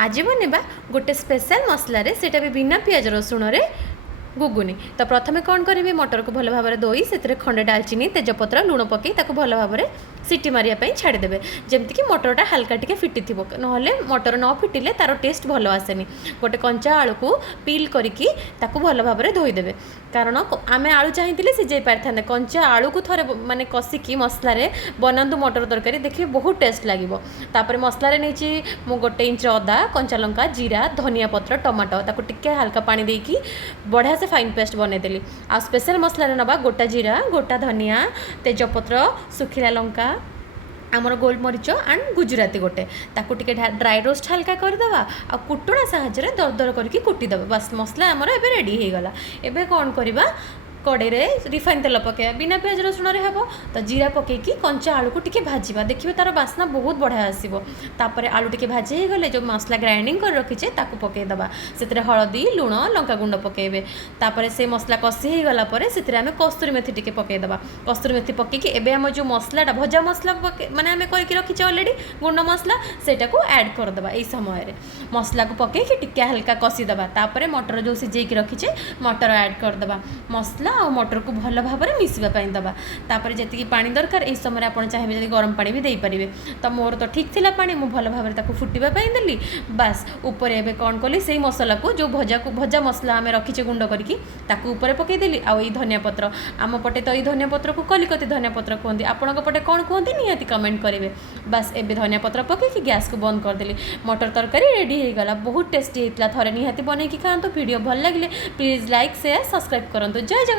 आज बनवा गोटे स्पेशल मसला रे सेटा भी बिना पियाज रसुण रे गुगुनी। तो प्रथम कौन करेंगे मटर को भल भाव में धोई से खंडे डालचीनी तेजपत्र लुण पकई भल भाव में सीटी मारिया छाड़देवे जमती कि मटरटा हल्का टिके फिटी थी ना मटर न फिटिले तार टेस्ट भल आसेनी। गोटे कंचा आलू को पिल करके भल भाव में धोईदेवे कारण आम आलू चाहिए सीझे पारि था कंचा आलू को थोड़े माने कषिकी मसला बनातु मटर तरकारी देखिए बहुत टेस्ट लगे। मसला नहीं मु गोटे इंच अदा कंचा लंका जीरा धनिया पत्र टमाटो ताको टिके हल्का पानी देकी बढ़िया से फाइन पेस्ट बनईदेली। आ स्पेशल मसला नवा गोटा जीरा गोटा धनिया तेजपत्र सुखिला लंका आमर गोलमरीच एंड गुजराती गोटे ताकू टिके ड्राई रोस्ट हल्का करदे आ कुटुणा साहाଯ୍य दरदर करके कुटिदेवे बस मसला आमर एबे रेडी हो गला। एबे कौन करवा कड़े रिफाइन तेल पकड़ा बिना पियाज रसुण हम तो जीरा पकईकी कंचा आलू को टिके भाजवा देखिए तार बास्ना बहुत बढ़िया आसो। तापर आलू टिके भाजी गले जो मसला ग्राइंडिंग कर रखीचे ताकू पकईदबा से हलदी लुण लंका गुंड पकईबे तापर से मसला कषि हो गला से आम कस्तूरी मेथी टिके पकईदबा कस्तूरी मेथी पकईकी एबे आम जो मसलाटा भजा मसला माने आम करके रखीचे अलरेडी गुंड मसला सेटा को ऐड करदबा। यही समय मसला को पकईकी टिके हल्का कषिदबा तापर मटर जो सिझेकी रखीचे मटर ऐड करदबा मसला आ मटर को भल भाव में मिसवाई दबा तापर जी पानी दरकार यही समय आप चाहिए जब गरम पानी भी दे पारे। तो मोर तो ठीक थिला पानी मु भल भाव में फुटवा देली बास ऊपर एबे कौन कली से मसला को जो भजा मसला आम रखीचे गुंड करके ऊपर पकईदेली आई धनिया पत्र आम पटे तो ये धनिया पत्र को कलिकती धनिया पत्र कहते आपण पटे कौन कहते निहाती कमेंट करेंगे। बास एबे धनिया पत्र पकईकी गैस को बंद करदेली मटर तरकारी रेडी हो गला बहुत टेस्टी होता। थरे निहाती बनईकी खातु वीडियो भल लगे प्लीज लाइक शेयर सब्सक्राइब करूँ। जय जगन्नाथ।